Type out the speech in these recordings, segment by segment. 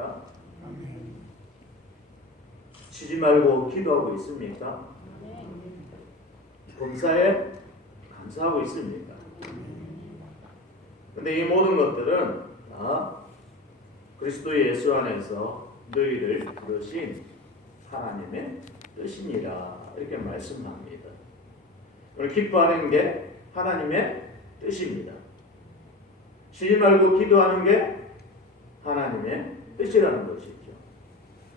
있습니까? 쉬지 말고 기도하고 있습니까? 범사에 감사하고 있습니까? 근데 이 모든 것들은 다 그리스도 예수 안에서 너희를 부르신 하나님의 뜻이니라 이렇게 말씀합니다. 오늘 기뻐하는 게 하나님의 뜻입니다. 쉬지 말고 기도하는 게 하나님의 뜻이라는 것이죠.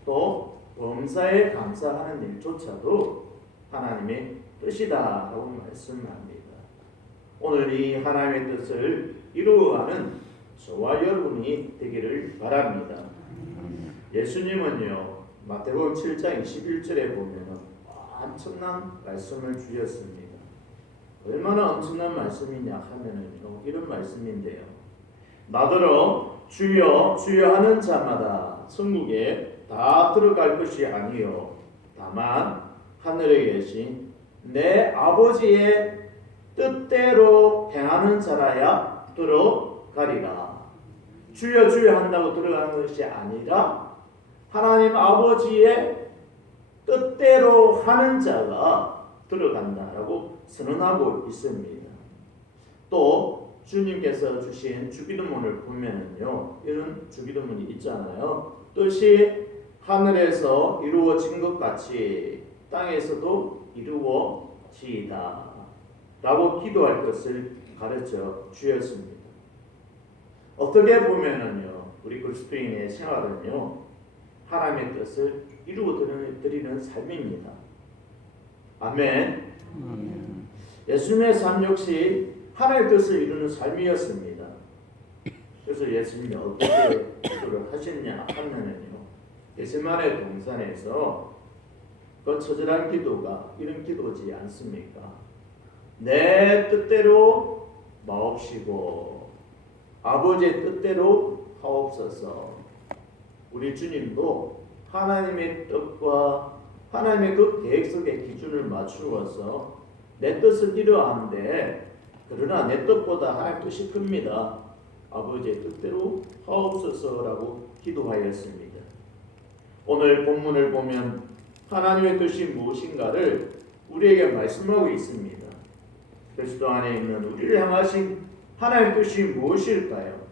또 범사에 감사하는 일조차도 하나님의 뜻이다라고 말씀합니다. 오늘 이 하나님의 뜻을 이루어가는 저와 여러분이 되기를 바랍니다. 예수님은요 마태복음 7장 21절에 보면 엄청난 말씀을 주셨습니다. 얼마나 엄청난 말씀이냐 하면은요 이런 말씀인데요. 나더러 주여 주여 하는 자마다 천국에 다 들어갈 것이 아니요 다만 하늘에 계신 내 아버지의 뜻대로 행하는 자라야 들어가리라. 주여 주여 한다고 들어가는 것이 아니라 하나님 아버지의 뜻대로 하는 자가 들어간다라고 선언하고 있습니다. 또 주님께서 주신 주기도문을 보면은요 이런 주기도문이 있잖아요. 뜻이 하늘에서 이루어진 것 같이 땅에서도 이루어지이다 라고 기도할 것을 가르쳐 주었습니다. 어떻게 보면은요 우리 그리스도인의 생활은요 하나님의 뜻을 이루어 드리는 삶입니다. 아멘. 예수님의 삶 역시 하나님의 뜻을 이루는 삶이었습니다. 그래서 예수님이 어떻게 기도를 하셨냐 하면은요 겟세마네 동산에서 그 처절한 기도가 이런 기도지 않습니까? 내 뜻대로 마옵시고 아버지의 뜻대로 하옵소서. 우리 주님도 하나님의 뜻과 하나님의 그 계획 속에 기준을 맞추어서 내 뜻을 이루어하는데 그러나 내 뜻보다 하나님 뜻이 큽니다. 아버지의 뜻대로 하옵소서라고 기도하였습니다. 오늘 본문을 보면 하나님의 뜻이 무엇인가를 우리에게 말씀하고 있습니다. 그리스도 안에 있는 우리를 향하신 하나님의 뜻이 무엇일까요?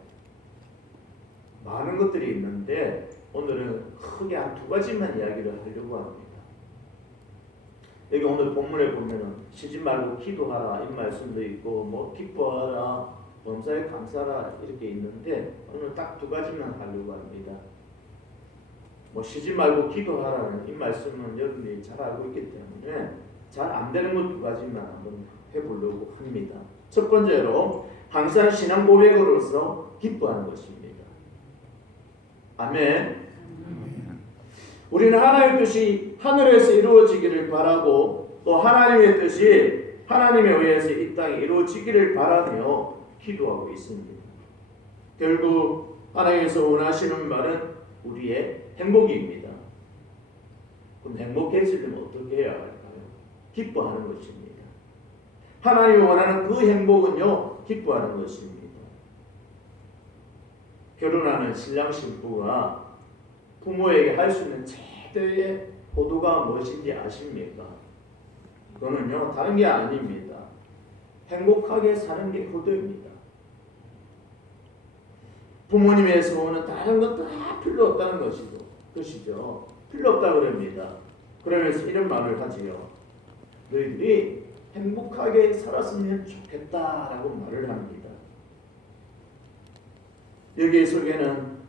많은 것들이 있는데 오늘은 크게 한 두 가지만 이야기를 하려고 합니다. 여기 오늘 본문에 보면은 쉬지 말고 기도하라 이 말씀도 있고 뭐 기뻐하라 범사에 감사하라 이렇게 있는데 오늘 딱 두 가지만 하려고 합니다. 뭐 쉬지 말고 기도하라는 이 말씀은 여러분들이 잘 알고 있기 때문에 잘 안 되는 것 두 가지만 한번 해보려고 합니다. 첫 번째로 항상 신앙 고백으로서 기뻐하는 것입니다. 아멘. 우리는 하나님의 뜻이 하늘에서 이루어지기를 바라고 또 하나님의 뜻이 하나님에 의해서 이 땅에 이루어지기를 바라며 기도하고 있습니다. 결국 하나님께서 원하시는 말은 우리의 행복입니다. 그럼 행복해지려면 어떻게 해야 할까요? 기뻐하는 것입니다. 하나님이 원하는 그 행복은요 기뻐하는 것입니다. 결혼하는 신랑 신부가 부모에게 할 수 있는 최대의 호도가 무엇인지 아십니까? 그거는요 다른 게 아닙니다. 행복하게 사는 게 호도입니다. 부모님의 소원은 다른 것 다 필요 없다는 것이죠. 필요 없다 그럽니다. 그러면서 이런 말을 하지요. 너희들이 행복하게 살았으면 좋겠다라고 말을 합니다. 여기 속에는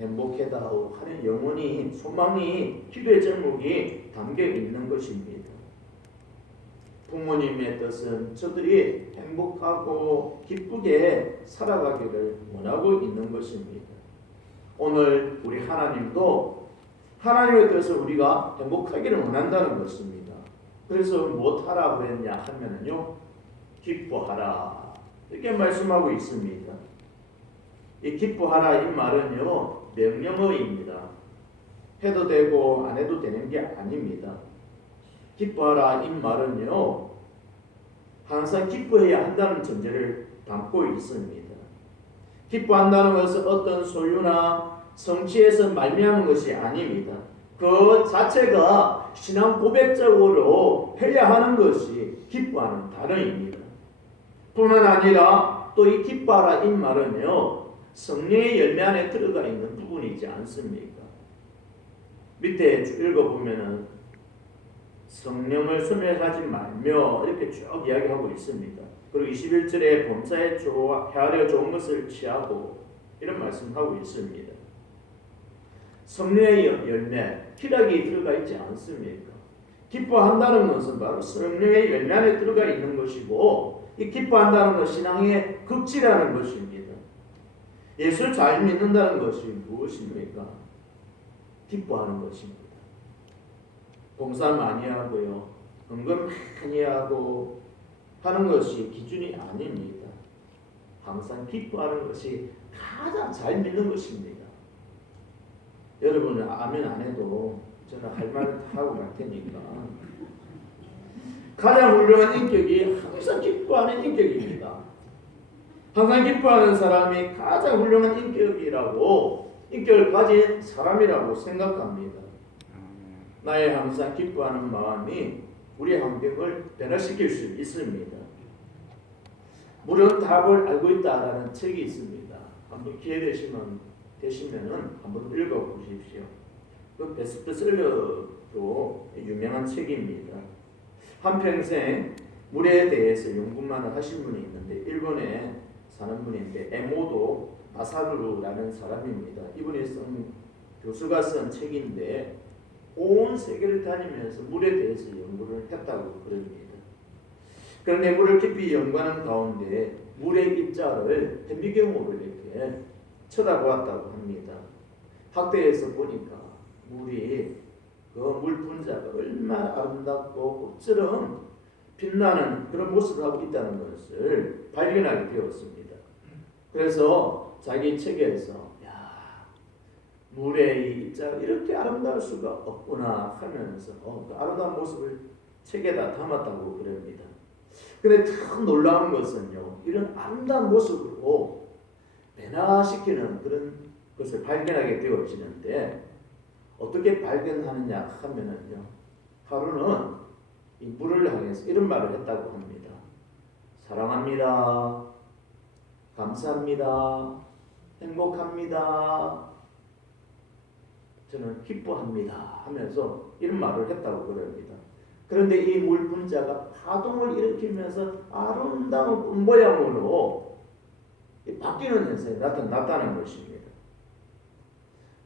행복해다오 하는 영혼이 소망이 기도의 제목이 담겨 있는 것입니다. 부모님의 뜻은 저들이 행복하고 기쁘게 살아가기를 원하고 있는 것입니다. 오늘 우리 하나님도 하나님의 뜻을 우리가 행복하기를 원한다는 것입니다. 그래서 무엇하라 그랬냐 하면은요 기뻐하라 이렇게 말씀하고 있습니다. 이 기뻐하라 이 말은요 명령어입니다. 해도 되고 안 해도 되는 게 아닙니다. 기뻐하라 이 말은요 항상 기뻐해야 한다는 전제를 담고 있습니다. 기뻐한다는 것은 어떤 소유나 성취해서 말미암은 것이 아닙니다. 그 자체가 신앙 고백적으로 해야 하는 것이 기뻐하는 단어입니다. 뿐만 아니라 또 이 기뻐하라 이 말은요, 성령의 열매 안에 들어가 있는 부분이지 않습니까? 밑에 읽어보면은 성령을 소멸하지 말며 이렇게 쭉 이야기하고 있습니다. 그리고 21절에 범사에 헤아려 좋은 것을 취하고 이런 말씀하고 있습니다. 성령의 열매, 희락이 들어가 있지 않습니까? 기뻐한다는 것은 바로 성령의 열매 안에 들어가 있는 것이고, 이 기뻐한다는 것은 신앙의 극치라는 것입니다. 예수를 잘 믿는다는 것이 무엇입니까? 기뻐하는 것입니다. 봉사 많이 하고요, 헌금 많이 하고 하는 것이 기준이 아닙니다. 항상 기뻐하는 것이 가장 잘 믿는 것입니다. 여러분은 아멘 안 해도 저는 할 말을 다 하고 갈 테니까. 가장 훌륭한 인격이 항상 기뻐하는 인격입니다. 항상 기뻐하는 사람이 가장 훌륭한 인격을 가진 사람이라고 생각합니다. 나의 항상 기뻐하는 마음이 우리의 환경을 변화시킬 수 있습니다. 물은 답을 알고 있다라는 책이 있습니다. 한번 기회 되시면은 한번 읽어보십시오. 그 베스트셀러로 유명한 책입니다. 한평생 물에 대해서 연구만을 하신 분이 있는데, 일본에 사는 분인데 에모도 마사루라는 사람입니다. 이분이 교수가 쓴 책인데 온 세계를 다니면서 물에 대해서 연구를 했다고 그럽니다. 그런데 물을 깊이 연구하는 가운데 물의 입자를 현미경으로 이렇게 쳐다보았다고 합니다. 학대에서 보니까 물이 그 물 분자가 얼마나 아름답고 꽃처럼 빛나는 그런 모습을 하고 있다는 것을 발견하게 되었습니다. 그래서 자기 책에서 물의 이 입자가 이렇게 아름다울 수가 없구나 하면서 그 아름다운 모습을 책에다 담았다고 그럽니다. 근데 참 놀라운 것은요, 이런 아름다운 모습으로 변화시키는 그런 것을 발견하게 되어지는데, 어떻게 발견하느냐 하면은요, 하루는 이 물을 향해서 이런 말을 했다고 합니다. 사랑합니다. 감사합니다. 행복합니다. 저는 기뻐합니다 하면서 이런 말을 했다고 그럽니다. 그런데 이 물 분자가 파동을 일으키면서 아름다운 꽃 모양으로 바뀌는 현상이 나타났다는 것입니다.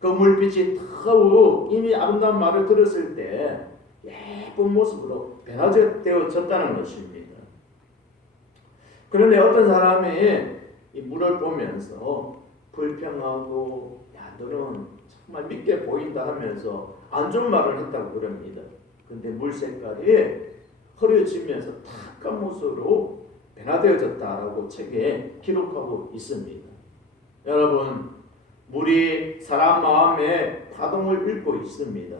그 물빛이 더욱 이미 아름다운 말을 들었을 때 예쁜 모습으로 변화되어졌다는 것입니다. 그런데 어떤 사람이 이 물을 보면서 불평하고 너는 정말 믿게 보인다 하면서 안 좋은 말을 했다고 그럽니다. 그런데 물 색깔이 흐려지면서 탁한 모습으로 변화되어졌다라고 책에 기록하고 있습니다. 여러분, 물이 사람 마음에 파동을 일고 있습니다.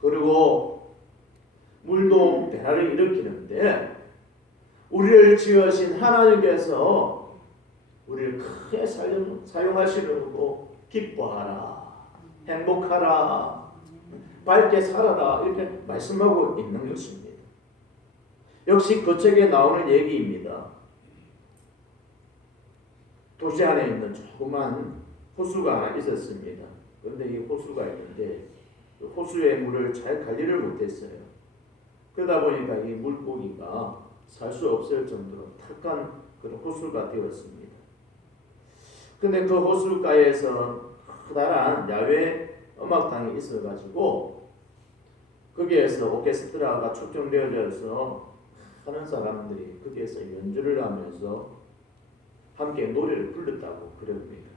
그리고 물도 변화를 일으키는데, 우리를 지으신 하나님께서 우리를 크게 사용하시려고 기뻐하라, 행복하라, 밝게 살아라 이렇게 말씀하고 있는 것입니다. 역시 그 책에 나오는 얘기입니다. 도시 안에 있는 조그만 호수가 하나 있었습니다. 그런데 이 호수가 있는데 그 호수의 물을 잘 관리를 못했어요. 그러다 보니까 이 물고기가 살 수 없을 정도로 탁한 그런 호수가 되었습니다. 그런데 그 호수가에서 커다란 야외 음악당이 있어가지고 거기에서 오케스트라가 축적되어져서 하는 사람들이 거기에서 연주를 하면서 함께 노래를 불렀다고 그럽니다.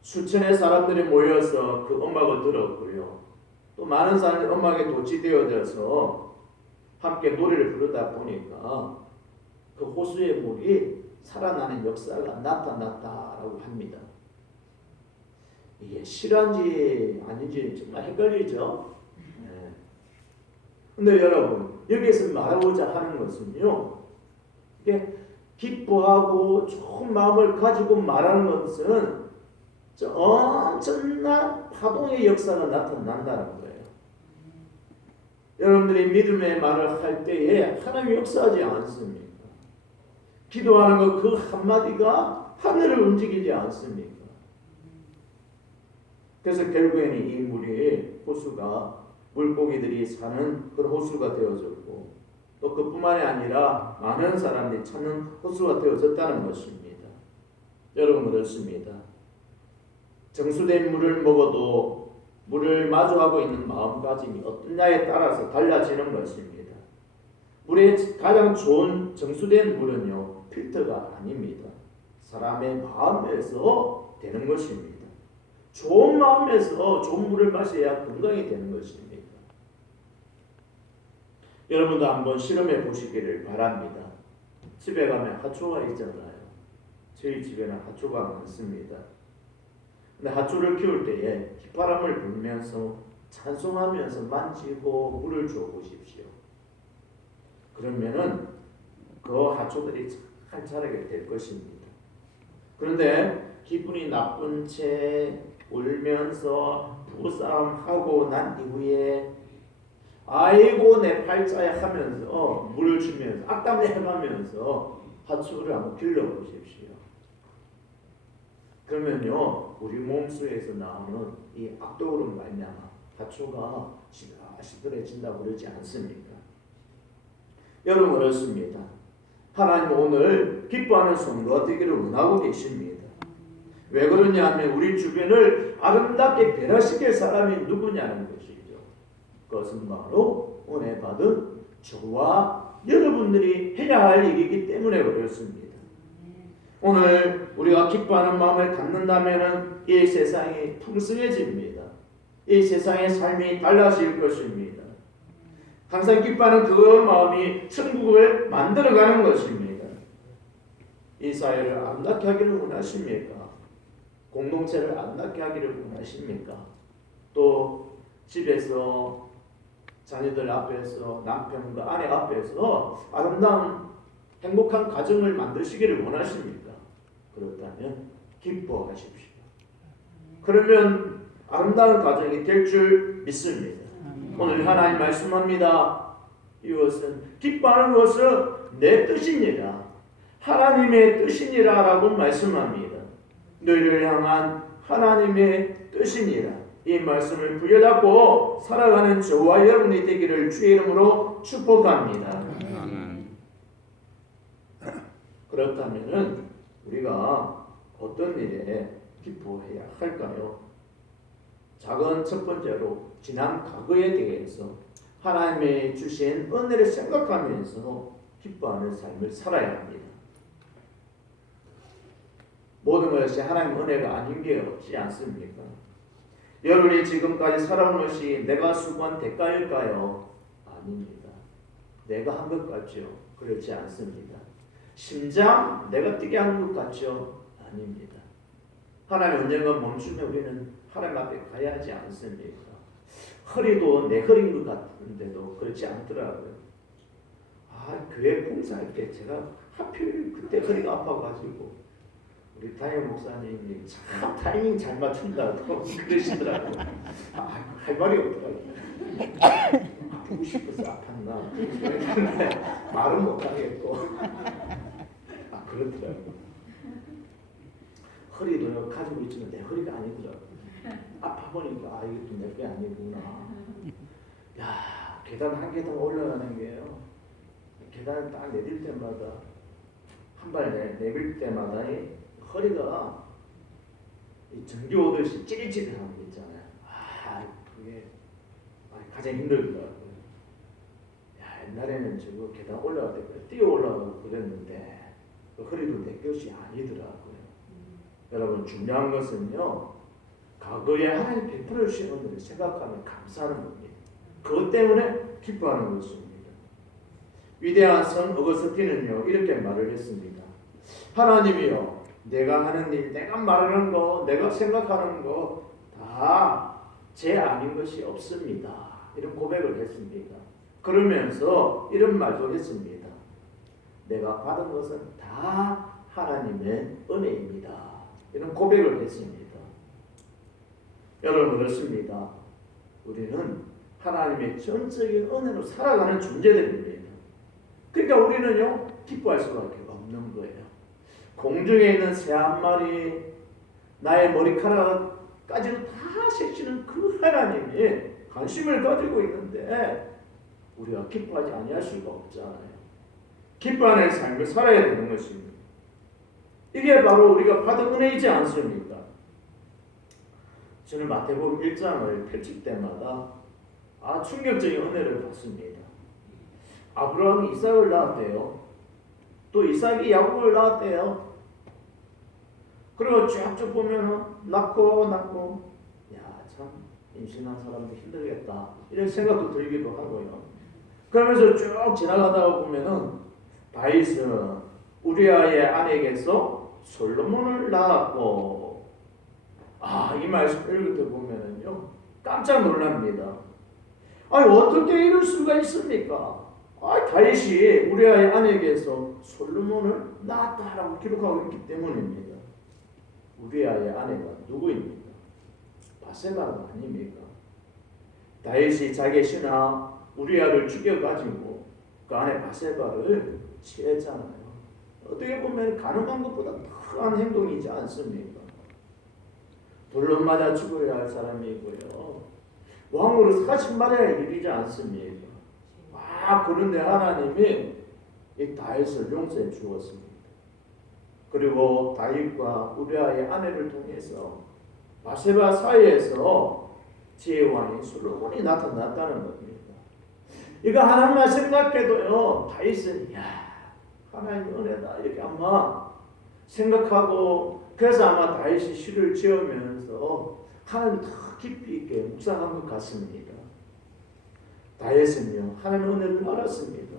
수천의 사람들이 모여서 그 음악을 들었고요. 또 많은 사람들이 음악에 도취되어져서 함께 노래를 부르다 보니까 그 호수의 물이 살아나는 역사가 나타났다라고 합니다. 이게 실화인지 아닌지 정말 헷갈리죠? 근데 여러분, 여기에서 말하고자 하는 것은요, 이게 기뻐하고 좋은 마음을 가지고 말하는 것은 저 엄청난 파동의 역사가 나타난다는 거예요. 여러분들이 믿음의 말을 할 때에 하나님이 역사하지 않습니까? 기도하는 것 그 한마디가 하늘을 움직이지 않습니까? 그래서 결국에는 이 물이 호수가 물고기들이 사는 그런 호수가 되어졌고 또 그뿐만이 아니라 많은 사람들이 찾는 호수가 되어졌다는 것입니다. 여러분 그렇습니다. 정수된 물을 먹어도 물을 마주하고 있는 마음가짐이 어떠냐에 따라서 달라지는 것입니다. 물의 가장 좋은 정수된 물은요 필터가 아닙니다. 사람의 마음에서 되는 것입니다. 좋은 마음에서 좋은 물을 마셔야 건강이 되는 것입니다. 여러분도 한번 실험해 보시기를 바랍니다. 집에 가면 하초가 있잖아요. 저희 집에는 하초가 많습니다. 근데 하초를 키울 때에 휘파람을 불면서 찬송하면서 만지고 물을 줘 보십시오. 그러면은 그 하초들이 잘 자라게 될 것입니다. 그런데 기분이 나쁜 채 울면서 부부싸움하고 난 이후에 아이고 내 팔자에 하면서 물을 주면서 악담을 해가면서 하초를 한번 길러보십시오. 그러면요 우리 몸속에서 나오는 이 악독으로 말미암아 하초가 시들해진다고 그러지 않습니까? 여러분 그렇습니다. 하나님 오늘 기뻐하는 성도가 되기를 원하고 계십니다. 왜 그러냐면 우리 주변을 아름답게 변화시킬 사람이 누구냐는 것이죠. 그것은 바로 은혜 받은 저와 여러분들이 해야 할 일이기 때문에 그렇습니다. 오늘 우리가 기뻐하는 마음을 갖는다면 이 세상이 풍성해집니다. 이 세상의 삶이 달라질 것입니다. 항상 기뻐하는 그 마음이 천국을 만들어가는 것입니다. 이 사회를 아름답게 하기를 원하십니까? 공동체를 아름답게 하기를 원하십니까? 또 집에서 자녀들 앞에서 남편과 아내 앞에서 아름다운 행복한 가정을 만드시기를 원하십니까? 그렇다면 기뻐하십시오. 그러면 아름다운 가정이 될 줄 믿습니다. 오늘 하나님 말씀합니다. 이것은 기뻐하는 것은 내 뜻이니라. 하나님의 뜻이니라 라고 말씀합니다. 너희를 향한 하나님의 뜻이니라. 이 말씀을 부여잡고 살아가는 저와 여러분이 되기를 주의 이름으로 축복합니다. 그렇다면 우리가 어떤 일에 기뻐해야 할까요? 작은 첫 번째로 지난 과거에 대해서 하나님의 주신 은혜를 생각하면서 기뻐하는 삶을 살아야 합니다. 모든 것이 하나님의 은혜가 아닌 게 없지 않습니까? 여러분이 지금까지 살아온 것이 내가 수고한 대가일까요? 아닙니다. 내가 한 것 같죠? 그렇지 않습니다. 심장 내가 뛰게 하는 것 같죠? 아닙니다. 하나님 언젠가 멈추면 우리는 하나님 앞에 가야 하지 않습니까? 허리도 내 허리인 것 같은데도 그렇지 않더라고요. 교회 봉사할 때 제가 하필 그때 허리가 아파가지고 우리 담임 목사님이 참 타이밍 잘 맞춘다고 그러시더라고요. 할 말이 없더라고요. 아프고 싶어서 아팠나 그랬는데 말은 못하겠고 그렇더라고요. 허리도 가지고 있지만 내 허리가 아니더라고요. 아파 보니까 이것도 내게 아니구나. 야, 계단 한 계단 올라가는 게요. 계단을 딱 내릴 때마다 한 발 내릴 때마다 허리가 전기 오듯이 찌릿찌릿한 게 있잖아요. 그게 가장 힘들더라고요. 옛날에는 저거 계단 올라갈 때 뛰어 올라가고 그랬는데 그 허리도 내 것이 아니더라고요. 여러분 중요한 것은요. 과거에 하나님 베풀어 주신 은혜를 생각하면 감사하는 겁니다. 그것 때문에 기뻐하는 것입니다. 위대한 성 어거스틴은요 이렇게 말을 했습니다. 하나님이요 내가 하는 일, 내가 말하는 거, 내가 생각하는 거 다 제 아닌 것이 없습니다. 이런 고백을 했습니다. 그러면서 이런 말도 했습니다. 내가 받은 것은 다 하나님의 은혜입니다. 이런 고백을 했습니다. 여러분 그렇습니다. 우리는 하나님의 전적인 은혜로 살아가는 존재들입니다. 그러니까 우리는요 기뻐할 수밖에 없는 거예요. 공중에 있는 새 한 마리, 나의 머리카락까지도 다 세치는 그 하나님이 관심을 가지고 있는데 우리가 기뻐하지 아니할 수가 없잖아요. 기뻐하는 삶을 살아야 되는 것입니다. 이게 바로 우리가 받은 은혜이지 않습니까? 저는 마태복음 1장을 펼칠 때마다 충격적인 은혜를 받습니다. 아브라함이 이삭을 낳았대요. 또 이삭이 야곱을 낳았대요. 그리고 쭉쭉 보면은 낳고 참 임신한 사람도 힘들겠다 이런 생각도 들기도 하고요. 그러면서 쭉 지나가다가 보면은 다윗은 우리아의 아내에게서 솔로몬을 낳았고, 이 말씀 읽을 때 보면은요 깜짝 놀랍니다. 어떻게 이럴 수가 있습니까? 다윗이 우리아의 아내에게서 솔로몬을 낳았다라고 기록하고 있기 때문입니다. 우리아의 아내가 누구입니까? 바세바가 아닙니까? 다윗이 자기 신하 우리아를 죽여가지고 그 아내 바세바를 취했잖아요. 어떻게 보면 가늠한 것보다 큰 행동이지 않습니까? 돌로 맞아 죽어야 할 사람이고요. 왕으로 사신받아야 할 일이지 않습니까? 그런데 하나님이 이 다윗을 용서해 주었습니다. 그리고 다윗과 우리아의 아내를 통해서 바세바 사이에서 제왕인 솔로몬이 나타났다는 겁니다. 이거 하나만 생각해도요 다윗은 하나님의 은혜다 이렇게 아마 생각하고, 그래서 아마 다윗이 시를 지으면서 하나님을 더 깊이 있게 묵상한 것 같습니다. 다윗은요 하나님의 은혜를 알았습니다.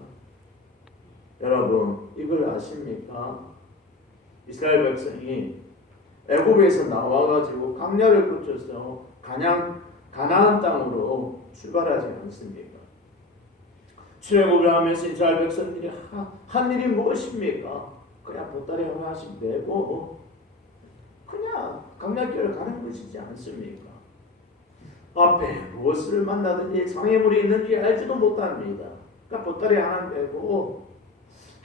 여러분 이걸 아십니까? 이스라엘 백성이 애굽에서 나와가지고 광야를 거쳐서 가나안 땅으로 출발하지 않습니까? 출애굽을 하면서 이스라엘 백성들이 한 일이 무엇입니까? 그냥 보따리 하나씩 메고 그냥 광야길을 가는 것이지 않습니까? 앞에 무엇을 만나든지 장애물이 있는지 알지도 못합니다. 그러니까 보따리 하나 메고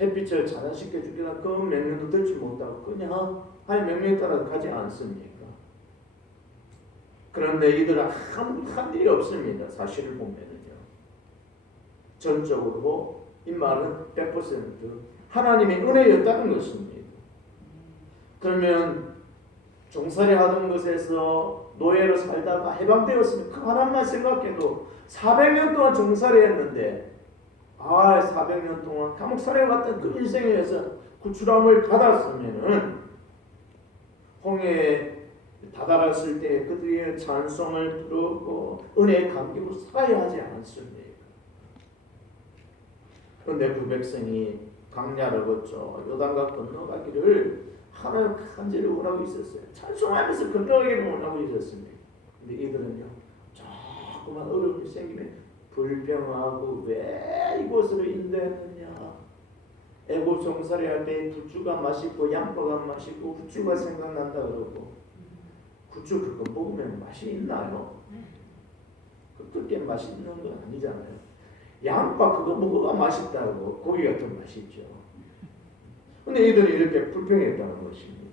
햇빛을 차단시켜 주기나 그 명령도 듣지 못하고 그냥 하나님 명령에 따라 가지 않습니까? 그런데 이들은 한 일이 없습니다. 사실을 보면은요. 전적으로 이 말은 100% 하나님의 은혜였다는 것입니다. 그러면 종살이 하던 것에서 노예로 살다가 해방되었으면 그 하나만 생각해도 400년 동안 종살이 했는데 400년 동안 감옥살이와 같은 그 인생에서 구출함을 받았으면은 홍해에 다다랐을 때 그들의 찬송을 부르고 은혜의 감격으로 살아야 하지 않습니까? 그런데 그 백성이 광야를 거쳐 요단강 건너가기를 하나님 간절히 원하고 있었어요. 찬송하면서 건너가기를 원하고 있었습니다. 근데 이들은요 조그만 어려움이 생기면 불평하고 왜 이곳으로 인도했느냐, 애굽 종살이 할 때 부추가 맛있고 양파가 맛있고 부추가 생각난다 그러고, 부추 그거 먹으면 맛이 있나요? 그렇게 맛있는 건 아니잖아요. 양파 그거 먹어가 맛있다고 고기가 더 맛있죠. 근데 이들이 이렇게 불평했다는 것입니다.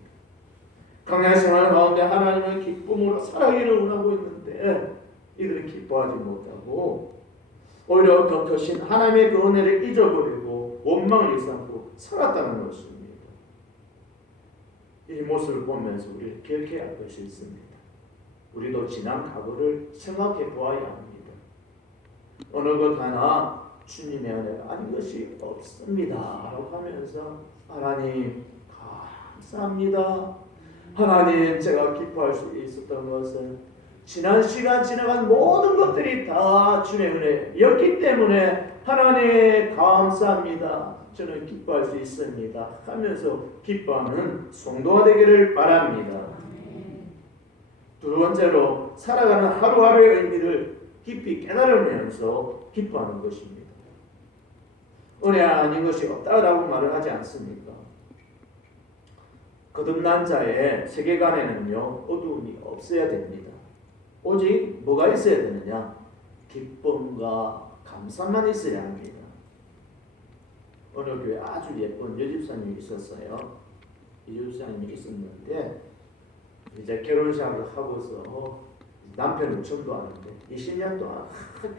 광야 생활 가운데 하나님은 기쁨으로 살아가기를 원하고 있는데 이들은 기뻐하지 못하고 오히려 더 크신 하나님의 그 은혜를 잊어버리고 원망을 일삼고 살았다는 것입니다. 이 모습을 보면서 우리를 기억해야 할 것이 있습니다. 우리도 지난 과거를 생각해 보아야 합니다. 어느 것 하나 주님의 은혜가 아닌 것이 없습니다 라고 하면서 하나님 감사합니다. 하나님 제가 기뻐할 수 있었던 것은 지난 시간 지나간 모든 것들이 다 주님의 은혜였기 때문에 하나님 감사합니다. 저는 기뻐할 수 있습니다 하면서 기뻐하는 성도가 되기를 바랍니다. 두 번째로 살아가는 하루하루의 의미를 깊이 깨달으면서 기뻐하는 것입니다. 은혜 아닌 것이 없다라고 말을 하지 않습니까? 거듭난 자의 세계관에는요 어두움이 없어야 됩니다. 오직 뭐가 있어야 되느냐? 기쁨과 감사만 있어야 합니다. 어느 교회 아주 예쁜 여집사님이 있었어요. 이 여집사님이 있었는데 이제 결혼 생활을 하고서 남편을 전도하는데 20년 동안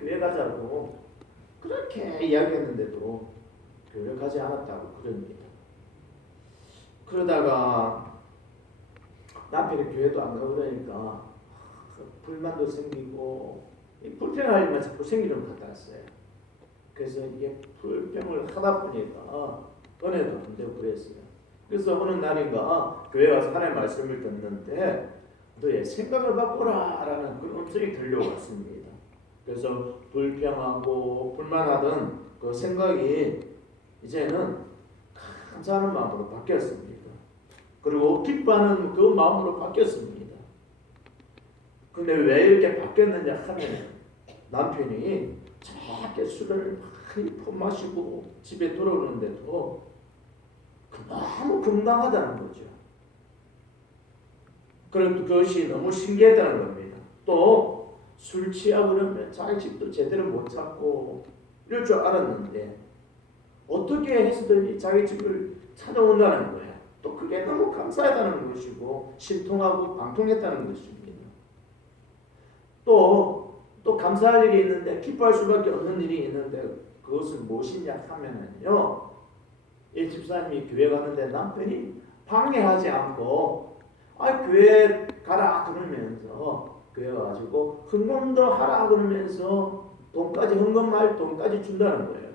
교회 가자고 그렇게 이야기했는데도 교회 가지 않았다고 그럽니다. 그러다가 남편이 교회도 안 가고 그러니까 불만도 생기고 불평할 일만 자꾸 생기는 것 같았어요. 그래서 이게 불평을 하다 보니까 은혜도 안 되고 그랬어요. 그래서 어느 날인가 교회 가서 하나님의 말씀을 듣는데 너의 생각을 바꾸라 라는 그런 음성이 들려왔습니다. 그래서 불평하고 불만하던 그 생각이 이제는 감사하는 마음으로 바뀌었습니다. 그리고 기뻐하는 그 마음으로 바뀌었습니다. 근데 왜 이렇게 바뀌었느냐 하면 남편이 저렇게 술을 많이 퍼마시고 집에 돌아오는데도 너무 건강하다는 거죠. 그래도 그것이 너무 신기했다는 겁니다. 또 술 취하고 그러면 자기 집도 제대로 못 찾고 이럴 줄 알았는데 어떻게 해서든지 자기 집을 찾아온다는 거예요. 또 그게 너무 감사하다는 것이고 신통하고 방통했다는 것입니다. 또 감사할 일이 있는데 기뻐할 수밖에 없는 일이 있는데 그것은 무엇이냐 하면은요, 이 집사님이 교회 가는데 남편이 방해하지 않고 교회 가라 그러면서 교회 가가지고 헌금도 하라 그러면서 돈까지 헌금할 돈까지 준다는 거예요.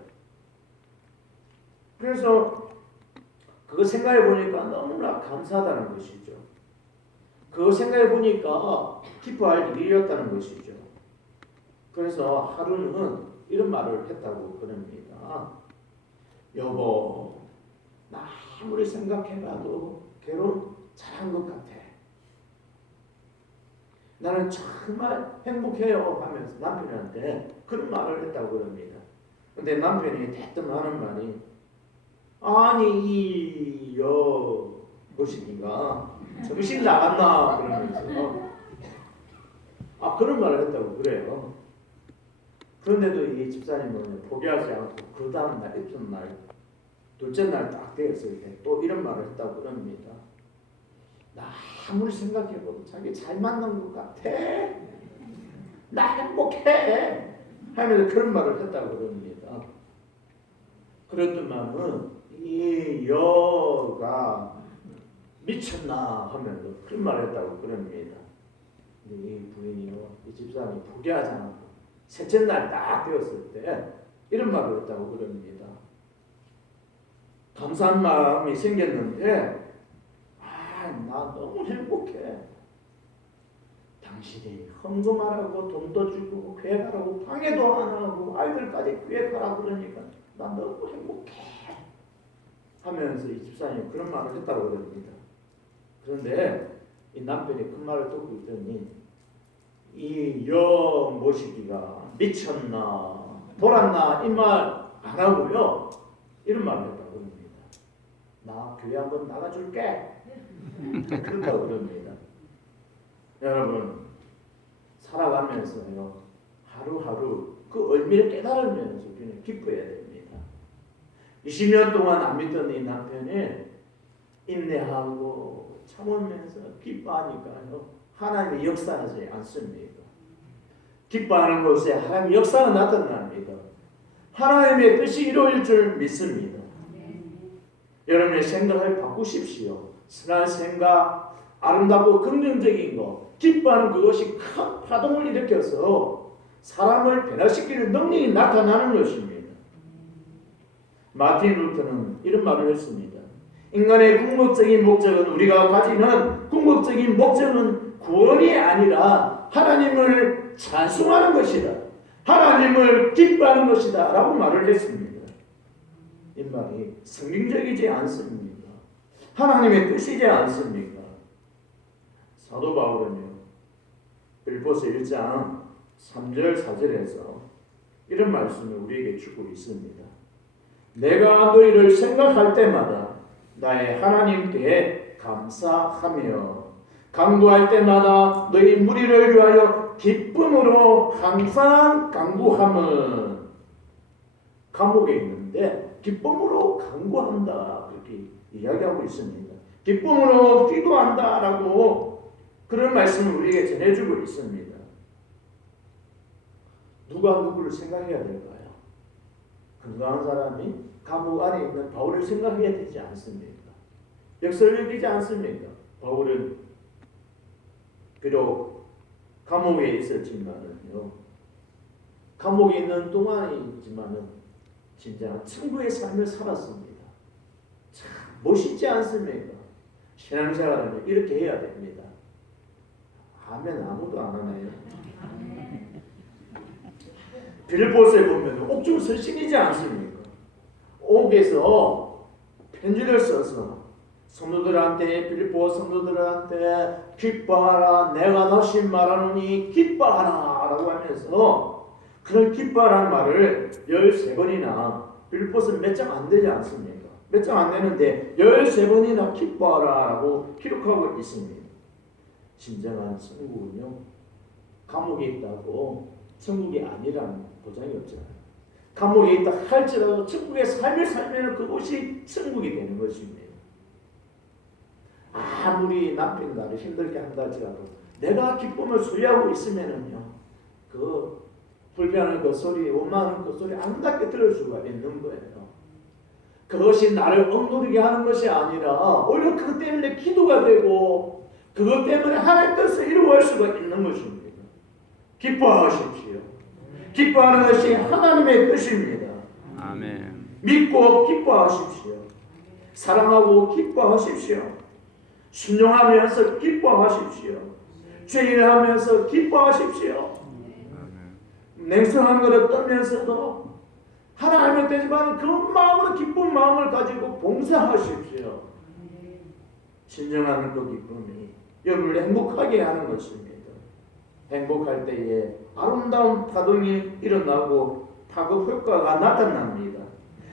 그래서 그거 생각해 보니까 너무나 감사하다는 것이죠. 그거 생각해 보니까 기뻐할 일이었다는 것이죠. 그래서 하루는 이런 말을 했다고 그럽니다. 여보, 나 아무리 생각해봐도 결혼 잘한 것 같아. 나는 정말 행복해요 하면서 남편한테 그런 말을 했다고 그럽니다. 근데 남편이 대뜸 하는 말이 아니 이 여보시기가 정신 나갔나 그러면서 그런 말을 했다고 그래요. 그런데도 이 집사님은 포기하지 않고 그 다음 날 입선날 둘째 날 딱 되었을 때 또 이런 말을 했다고 그럽니다. 나 아무리 생각해봐도 자기 잘 만난 것 같아. 나 행복해 하면서 그런 말을 했다고 그럽니다. 그랬더만은 이 여가 미쳤나 하면서 그런 말을 했다고 그럽니다. 근데 이 부인이요, 이 집사람이 포기하지 않고 셋째 날 딱 되었을 때 이런 말을 했다고 그럽니다. 감사한 마음이 생겼는데 나 너무 행복해. 당신이 헌금하라고 돈도 주고 교회 가라고 방해도 안 하고 아이들까지 교회 가라고 그러니까 나 너무 행복해 하면서 이 집사님이 그런 말을 했다고 그럽니다. 그런데 이 남편이 그 말을 듣고 있더니 이 여 모시기가 미쳤나 돌았나 이 말 안 하고요 이런 말을 했다고 그럽니다. 나 교회 한번 나가줄게 그렇다고 그럽니다. 여러분 살아가면서요 하루하루 그 의미를 깨달으면서 그냥 기뻐해야 됩니다. 20년 동안 안 믿던 이 남편이 인내하고 참으면서 기뻐하니까요 하나님의 역사하지 않습니다. 기뻐하는 곳에 하나님의 역사가 나타납니다. 하나님의 뜻이 이루어질 줄 믿습니다. 여러분의 생각을 바꾸십시오. 선한 생각, 아름답고 긍정적인 것, 기뻐하는 그것이 큰 파동을 일으켜서 사람을 변화시키는 능력이 나타나는 것입니다. 마틴 루터는 이런 말을 했습니다. 인간의 궁극적인 목적은 우리가 가지는 궁극적인 목적은 구원이 아니라 하나님을 찬송하는 것이다. 하나님을 기뻐하는 것이다 라고 말을 했습니다. 이 말이 성경적이지 않습니다. 하나님의 뜻이지 않습니까? 사도 바울은요 빌보서 1장 3절 4절에서 이런 말씀을 우리에게 주고 있습니다. 내가 너희를 생각할 때마다 나의 하나님께 감사하며 간구할 때마다 너희 무리를 위하여 기쁨으로 항상 간구함은 감옥에 있는데 기쁨으로 간구한다 그렇게 이야기하고 있습니다. 기쁨으로 기도한다라고 그런 말씀을 우리에게 전해주고 있습니다. 누가 누구를 생각해야 될까요? 건강한 사람이 감옥 안에 있는 바울을 생각해야 되지 않습니까? 역설을 여기지 않습니까? 바울은 비록 감옥에 있었지만은요, 감옥에 있는 동안이지만은 진짜 천국의 삶을 살았습니다. 참 멋있지 않습니까? 신앙생활은 이렇게 해야 됩니다. 아멘. 아무도 안 하나요? 빌립보서에 보면 옥중 서신이지 않습니까? 옥에서 편지를 써서 성도들한테, 빌립보 성도들한테 기뻐하라, 내가 다시 말하노니 기뻐하라 라고 하면서 그런 기뻐하라는 말을 13번이나 빌립보서 몇 장 안 되지 않습니까? 몇 장 안 되는데 13번이나 기뻐하라 라고 기록하고 있습니다. 진정한 천국은요, 감옥에 있다고 천국이 아니라는 보장이 없잖아요. 감옥에 있다 할지라도 천국의 삶을 살면 그곳이 천국이 되는 것입니다. 아무리 남편이 나를 힘들게 한다 할지라도 내가 기쁨을 소유하고 있으면은요, 그 불편한 그 소리, 원망하는 그 소리 아름답게 들을 수가 있는 거예요. 그것이 나를 억누르게 하는 것이 아니라 오히려 그것 때문에 기도가 되고 그것 때문에 하나님의 뜻을 이루어갈 수가 있는 것입니다. 기뻐하십시오. 기뻐하는 것이 하나님의 뜻입니다. 아멘. 믿고 기뻐하십시오. 사랑하고 기뻐하십시오. 순종하면서 기뻐하십시오. 죄인하면서 기뻐하십시오. 냉정한 것을 떠면서도 하나님의 뜻이지만 그 마음으로 기쁜 마음을 가지고 봉사하십시오. 진정한 그 기쁨이 여러분을 행복하게 하는 것입니다. 행복할 때에 아름다운 파동이 일어나고 파급 효과가 나타납니다.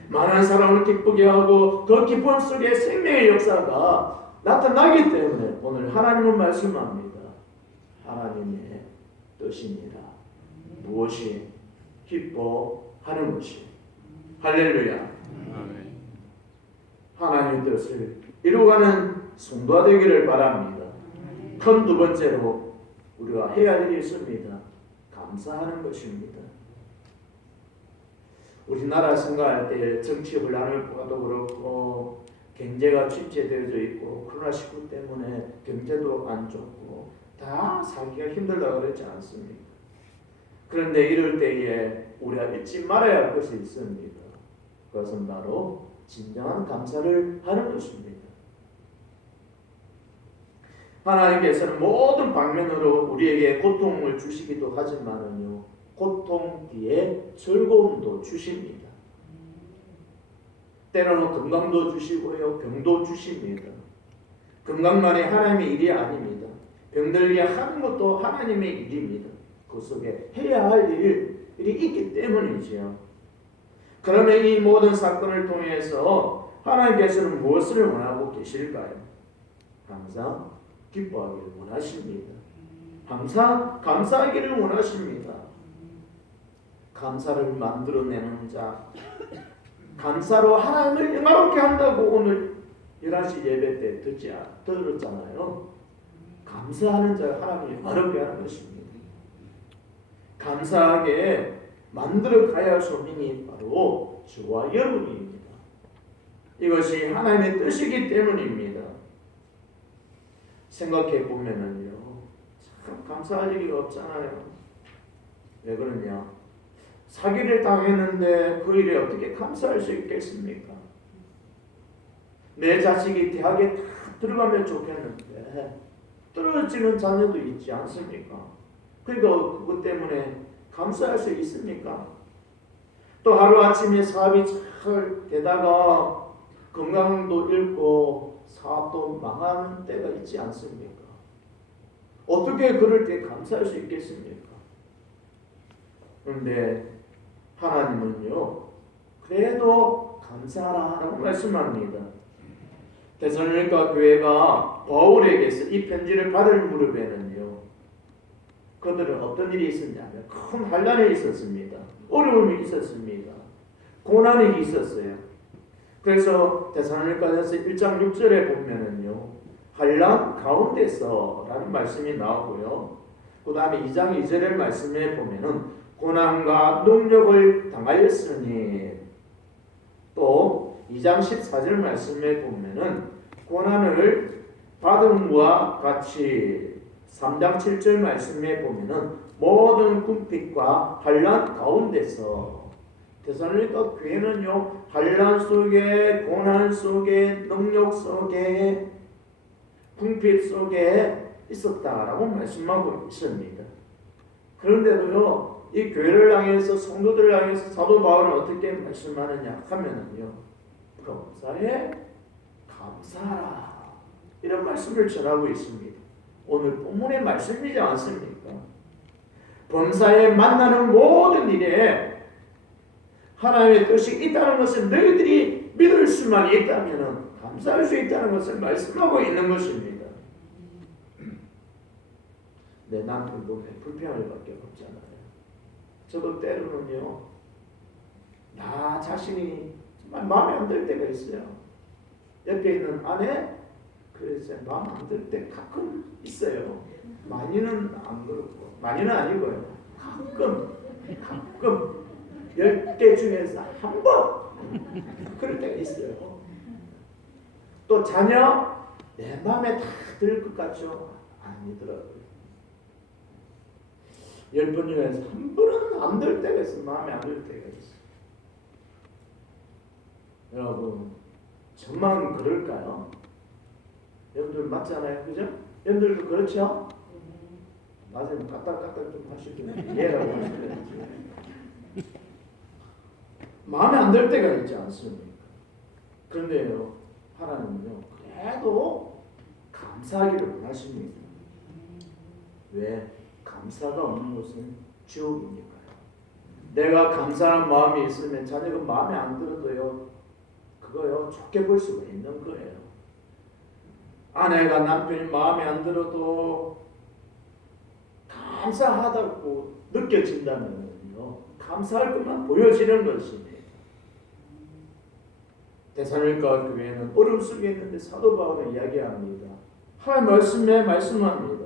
많은 사람을 기쁘게 하고 그 기쁨 속에 생명의 역사가 나타나기 때문에 오늘 하나님은 말씀합니다. 하나님의 뜻이니라. 무엇이 기뻐하는 것이. 할렐루야. 아멘. 하나님의 뜻을 이루어가는 성도가 되기를 바랍니다. 큰 두 번째로 우리가 해야 할 일이 있습니다. 감사하는 것입니다. 우리나라 생각할 때 정치 혼란을 봐도 그렇고 경제가 침체되어져 있고 코로나19 때문에 경제도 안 좋고 다 살기가 힘들다 그러지 않습니까? 그런데 이럴 때에 우리가 잊지 말아야 할 것이 있습니다. 그것은 바로 진정한 감사를 하는 것입니다. 하나님께서는 모든 방면으로 우리에게 고통을 주시기도 하지만은요, 고통 뒤에 즐거움도 주십니다. 때로는 건강도 주시고요, 병도 주십니다. 건강만이 하나님의 일이 아닙니다. 병들게 하는 것도 하나님의 일입니다. 그 속에 해야 할 일이 있기 때문이지요. 그러면 이 모든 사건을 통해서 하나님께서는 무엇을 원하고 계실까요? 항상 기뻐하기를 원하십니다. 항상 감사하기를 원하십니다. 감사를 만들어내는 자, 감사로 하나님을 영화롭게 한다고 오늘 11시 예배 때 들었잖아요. 감사하는 자가 하나님을 영화롭게 하는 것입니다. 감사하게 만들어 가야 할 소명이 바로 저와 여러분입니다. 이것이 하나님의 뜻이기 때문입니다. 생각해 보면은요, 참 감사할 일이 없잖아요. 왜 그러냐? 사기를 당했는데 그 일에 어떻게 감사할 수 있겠습니까? 내 자식이 대학에 다 들어가면 좋겠는데 떨어지는 자녀도 있지 않습니까? 그러니까 그것 때문에 감사할 수 있습니까? 또 하루아침에 사업이 잘 되다가 건강도 잃고 사업도 망하는 때가 있지 않습니까? 어떻게 그럴 때 감사할 수 있겠습니까? 그런데 하나님은요, 그래도 감사하라고 말씀합니다. 데살로니가 교회가 바울에게서 이 편지를 받을 무렵에는요, 그들은 어떤 일이 있었냐면 큰 환란이 있었습니다. 어려움이 있었습니다. 고난이 있었어요. 그래서 데살로니가전서 1장 6절에 보면은요, 환란 가운데서 라는 말씀이 나오고요. 그 다음에 2장 2절의 말씀에 보면은 고난과 능력을 당하였으니, 또 2장 14절 말씀에 보면은 고난을 받음과 같이 3장 7절 말씀에 보면은 모든 궁핍과 환란 가운데서, 데살로니가 교회는요 환란 속에, 고난 속에, 능력 속에, 궁핍 속에 있었다라고 말씀하고 있습니다. 그런데도요 이 교회를 향해서, 성도들을 향해서 사도 바울은 어떻게 말씀하느냐 하면은요, 범사에 감사하라, 이런 말씀을 전하고 있습니다. 오늘 본문의 말씀이지 않습니까? 범사에 만나는 모든 일에 하나님의 뜻이 있다는 것을 너희들이 믿을 수만 있다면 감사할 수 있다는 것을 말씀하고 있는 것입니다. 내 남편도 불평할 밖에 없잖아요. 저도 때로는요, 나 자신이 정말 마음에 안 들 때가 있어요. 옆에 있는 아내, 그래서 마음 안 들 때 가끔 있어요. 많이는 안 그렇고, 많이는 아니고요. 가끔 10개 중에서 한 번 그럴 때가 있어요. 또 자녀, 내 마음에 다 들 것 같죠? 아니더라고요. 10번 중에서 한 번은 안 들 때가 있어요. 마음에 안 들 때가 있어요. 여러분, 저만 그럴까요? 여러분들 맞잖아요, 그죠? 여러분들도 그렇죠? 맞아요. 까딱까딱 좀 하시면 이해라고 하시면 마음에 안 들 때가 있지 않습니까? 그런데요, 하나님은요 그래도 감사하기를 원하십니다. 왜? 감사가 없는 것은 지옥이니까요. 내가 감사한 마음이 있으면 자녀가 마음에 안 들어도요, 그거요 좋게 볼 수가 있는 거예요. 아내가 남편이 마음에 안 들어도 감사하다고 느껴진다면요, 감사할 것만 보여지는 것입니다. 데살로니가 교회는 어려움 속에 있는데 사도 바울은 이야기합니다. 하나님 말씀에 말씀합니다.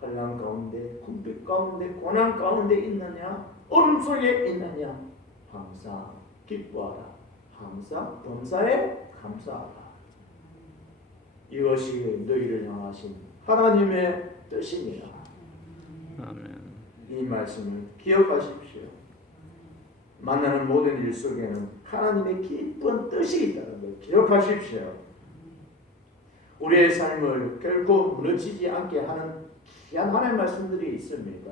환난 가운데, 궁핍 가운데, 고난 가운데 있느냐, 어려움 속에 있느냐, 항상 기뻐하라, 항상 범사에 감사하라. 이것이 너희를 향하신 하나님의 뜻입니다. 아멘. 이 말씀을 기억하십시오. 만나는 모든 일 속에는 하나님의 깊은 뜻이 있다는 걸 기억하십시오. 우리의 삶을 결코 무너지지 않게 하는 귀한 하나님의 말씀들이 있습니다.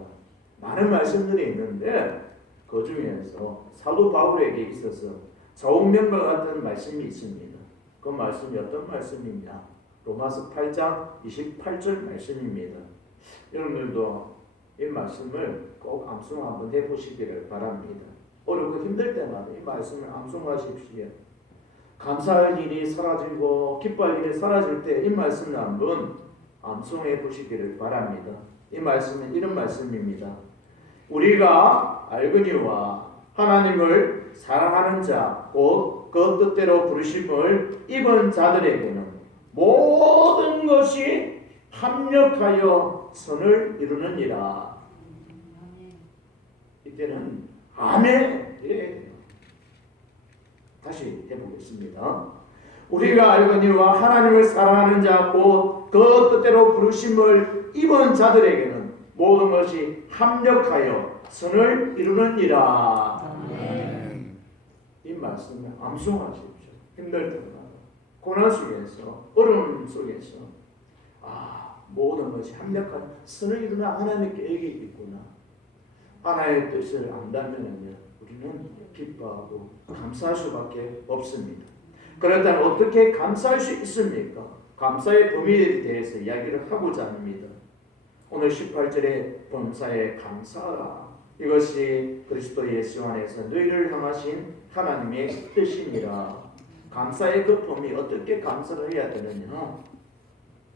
많은 말씀들이 있는데 그 중에서 사도 바울에게 있어서 저운명과 같은 말씀이 있습니다. 그 말씀이 어떤 말씀이냐? 로마서 8장 28절 말씀입니다. 여러분들도 이 말씀을 꼭 암송 한번 해보시기를 바랍니다. 어렵고 힘들 때마다 이 말씀을 암송하십시오. 감사할 일이 사라지고 기뻐할 일이 사라질 때 이 말씀을 한번 암송해 보시기를 바랍니다. 이 말씀은 이런 말씀입니다. 우리가 알거니와 하나님을 사랑하는 자, 곧 그 뜻대로 부르심을 입은 자들에게는 모든 것이 합력하여 선을 이루느니라. 이때는 아멘 이래야 돼요. 다시 해보겠습니다. 우리가 알거니와 하나님을 사랑하는 자, 곧 그 뜻대로 부르심을 입은 자들에게는 모든 것이 합력하여 선을 이루느니라. 아멘. 이 말씀을 암송하십시오. 힘들 때마다, 고난 속에서, 어려움 속에서, 모든 것이 합력한 선을 이루는 하나님의 계획이 있구나. 하나님의 뜻을 안다면 우리는 기뻐하고 감사할 수밖에 없습니다. 그렇다면 어떻게 감사할 수 있습니까? 감사의 범위에 대해서 이야기를 하고자 합니다. 오늘 18절에 범사에 감사하라. 이것이 그리스도 예수 안에서 너희를 향하신 하나님의 뜻이니라. 감사의 그 범위, 어떻게 감사를 해야 되느냐?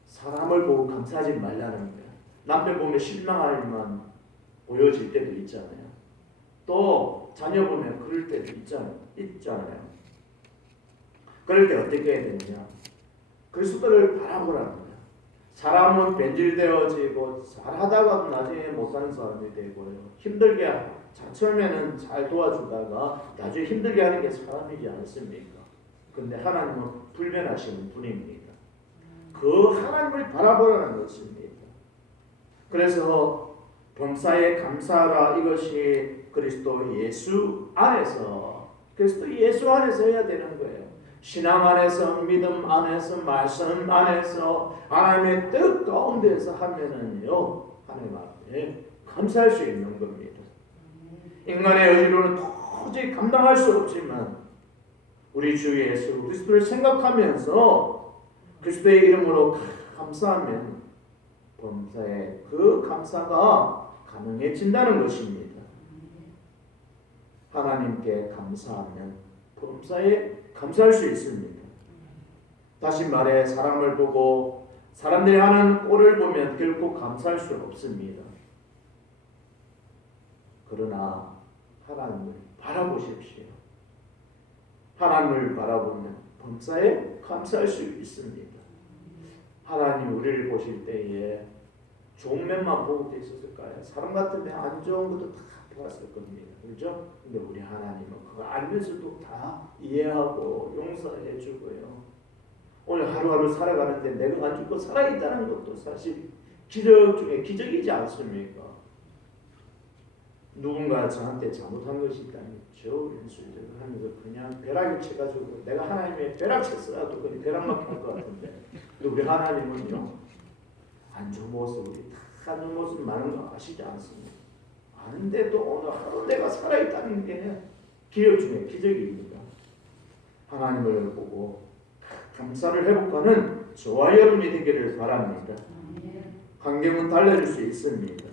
사람을 보고 감사하지 말라는 거야. 남편 보면 실망할 일만 보여질 때도 있잖아요. 또 자녀 보면 그럴 때도 있잖아요. 그럴 때 어떻게 해야 되느냐? 그리스도를 바라보라는 거야. 사람은 변질되어지고 잘하다가도 나중에 못하는 사람이 되고요. 힘들게 처음에는 잘 도와주다가 나중에 힘들게 하는 게 사람이지 않습니까? 근데 하나님은 불변하시는 분입니다. 그 하나님을 바라보라는 것입니다. 그래서 범사에 감사하라, 이것이 그리스도 예수 안에서 해야 되는 거예요. 신앙 안에서, 믿음 안에서, 말씀 안에서, 하나님의 뜻 가운데서 하면은요, 하나님 앞에 감사할 수 있는 겁니다. 인간의 의지로는 도저히 감당할 수 없지만 우리 주 예수 그리스도를 생각하면서 그리스도의 이름으로 감사하면 범사에 그 감사가 가능해진다는 것입니다. 하나님께 감사하면 범사에 감사할 수 있습니다. 다시 말해 사람을 보고 사람들이 하는 꼴을 보면 결코 감사할 수 없습니다. 그러나 하나님을 바라보십시오. 하나님을 바라보면 범사에 감사할 수 있습니다. 하나님 우리를 보실 때에 좋은 면만 보고 계셨을까요? 사람 같으면 안 좋은 것도 다 보았을 겁니다. 그렇죠? 근데 우리 하나님은 그거 알면서도 다 이해하고 용서해 주고요. 오늘 하루하루 살아가는데 내가 안 죽고 살아있다는 것도 사실 기적 중에 기적이지 않습니까? 누군가 저한테 잘못한 것이 있다면 저 연수를 하면서 그냥 벼락을 쳐가지고 내가 하나님의 벼락 쳤어도 그냥 벼락만 할 것 같은데 우리 하나님은요 안 좋은 모습 우리 다 안 좋은 모습 많은 거 아시지 않습니까? 아는데도 오늘 하루 내가 살아있다는 게 기적 중에 기적입니다. 하나님을 보고 감사를 회복하는 저와 여러분이 되기를 바랍니다. 환경은 달라질 수 있습니다.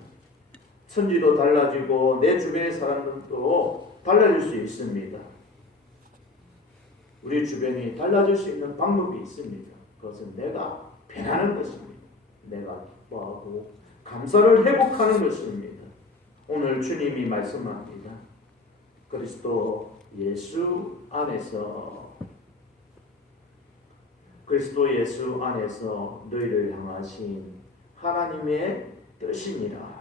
천지도 달라지고 내 주변의 사람들도 달라질 수 있습니다. 우리 주변이 달라질 수 있는 방법이 있습니다. 그것은 내가 변하는 것입니다. 내가 기뻐하고 감사를 회복하는 것입니다. 오늘 주님이 말씀합니다. 그리스도 예수 안에서 너희를 향하신 하나님의 뜻이니라.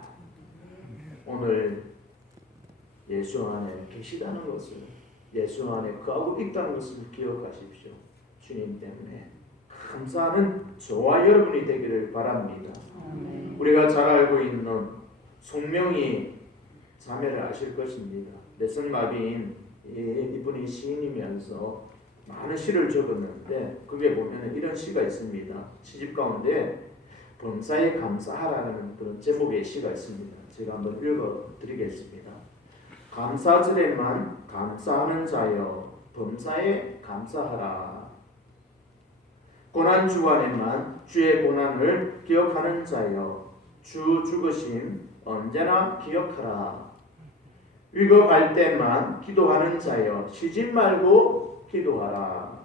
오늘 예수 안에 계시다는 것을, 예수 안에 거하고 있다는 것을 기억하십시오. 주님 때문에 감사하는 저와 여러분이 되기를 바랍니다. 우리가 잘 알고 있는 송명희 자매를 아실 것입니다. 뇌성마비인 이분이 시인이면서 많은 시를 적었는데 그게 보면 이런 시가 있습니다. 시집 가운데 범사에 감사하라는 그런 제목의 시가 있습니다. 제가 한번 읽어드리겠습니다. 감사절에만 감사하는 자여 범사에 감사하라. 고난 주간에만 주의 고난을 기억하는 자여 주 죽으심 언제나 기억하라. 위급할 때만 기도하는 자여 쉬지 말고 기도하라.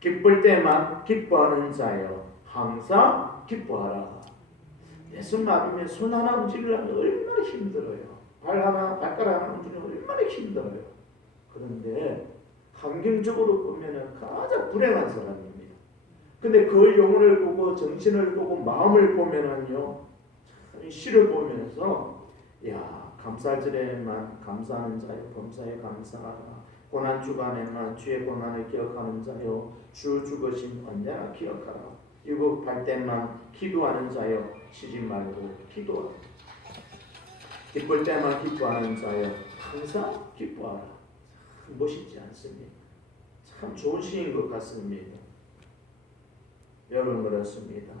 기쁠 때만 기뻐하는 자여 항상 기뻐하라. 손 마비면 손 하나 움직이려면 얼마나 힘들어요. 발가락 하나 움직이면 얼마나 힘들어요. 그런데 환경적으로 보면 가장 불행한 사람입니다. 근데 그 영혼을 보고 정신을 보고 마음을 보면은요, 시를 보면서 야 감사절에만 감사하는 자여 범사에 감사하라. 고난 주간에만 주의 고난을 기억하는 자여 주 죽으신 언제나 기억하라. 위급할 때만 기도하는 자여 쉬지 말고 기도하라. 기쁠 때만 기뻐하는 자여 항상 기뻐하라. 멋있지 않습니까? 참 좋은 시인 것 같습니다. 여러분 그렇습니다.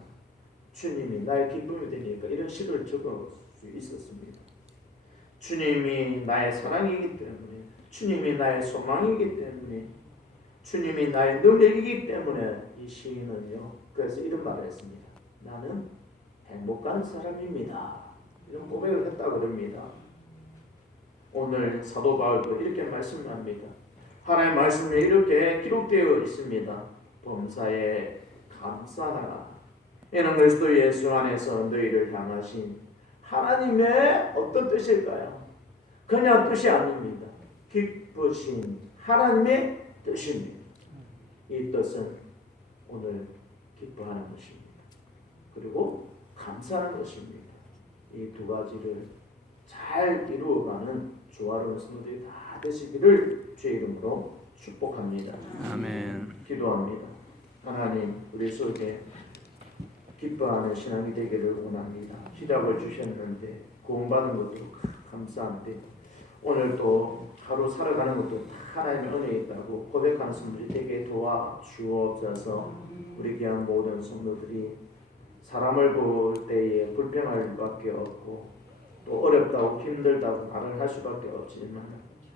주님이 나의 기쁨이 되니까 이런 시를 적을 수 있었습니다. 주님이 나의 사랑이기 때문에, 주님이 나의 소망이기 때문에, 주님이 나의 능력이기 때문에 이 시인은요. 그래서 이런 말을 했습니다. 나는 행복한 사람입니다. 이런 고백을 했다고 그럽니다. 오늘 사도 바울도 이렇게 말씀합니다. 하나님의 말씀에 이렇게 기록되어 있습니다. 범사에 감사하라. 이는 그리스도 예수 안에서 너희를 향하신 하나님의 어떤 뜻일까요? 그냥 뜻이 아닙니다. 기쁘신 하나님의 뜻입니다. 이 뜻은 오늘 기뻐하는 것입니다. 그리고 감사하는 것입니다. 이 두 가지를 잘 이루어가는 조화로운 성도들이 다 되시기를 주의 이름으로 축복합니다. 아멘. 기도합니다. 하나님, 우리 속에 기뻐하는 신앙이 되기를 원합니다. 시작을 주셨는데 구원받은 것도 감사한데 오늘 또 하루 살아가는 것도 하나님의 은혜에 있다고 고백하는 성도들이 되게 도와주옵소서. 우리 귀한 모든 성도들이 사람을 볼 때에 불평할 수밖에 없고 또 어렵다고 힘들다고 말을 할 수밖에 없지만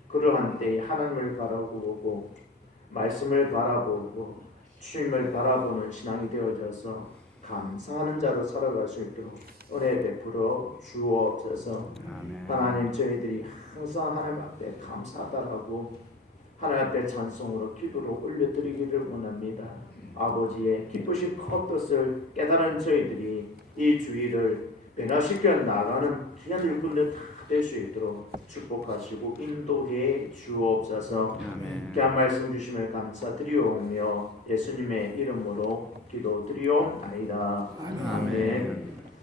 그러한 때에 하나님을 바라보고 말씀을 바라보고 주님을 바라보는 신앙이 되어져서 감사하는 자로 살아갈 수 있도록 은혜 베풀어 주옵소서. 아멘. 하나님, 저희들이 항상 하나님 앞에 감사하다라고 하나님 앞에 찬송으로 기도로 올려드리기를 원합니다. 아버지의 기쁘신 큰 뜻을 깨달은 저희들이 이 주의를 변화시켜 나가는 귀한 일꾼들 다 될 수 있도록 축복하시고 인도해 주옵소서. 아멘. 귀한 말씀 주심을 감사드리오며 예수님의 이름으로 기도드리옵나이다. 아멘.